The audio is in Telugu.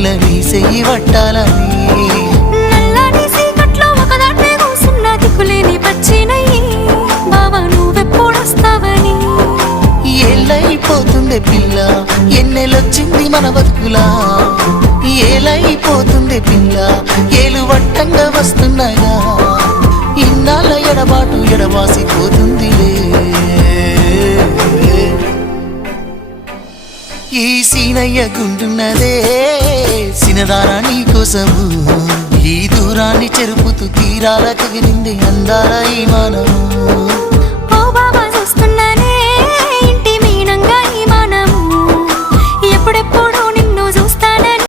పిల్ల నీ చెయ్యి పట్టాలని నల్లని సీకట్లో ఒకదాన్నే కూసున్న దిక్కులేని పచ్చినయ్యి బావా నువ్వెప్పుడొస్తావని ఏళ్ళైపోతుంది పిల్ల ఎన్నెలొచ్చింది మన బతుకులా ఏలైపోతుంది పిల్ల ఏలు వట్టంగా వస్తున్నాయా ఇన్నాళ్ళ ఎడబాటు ఎడవాసిపోతుందిలే ఈ సీనయ్య గుంటున్నదే సినదారా నీ కోసము ఈ దూరాన్ని చెరుపుతూ తీరాల కగిలింది అందాల ఈ మానవు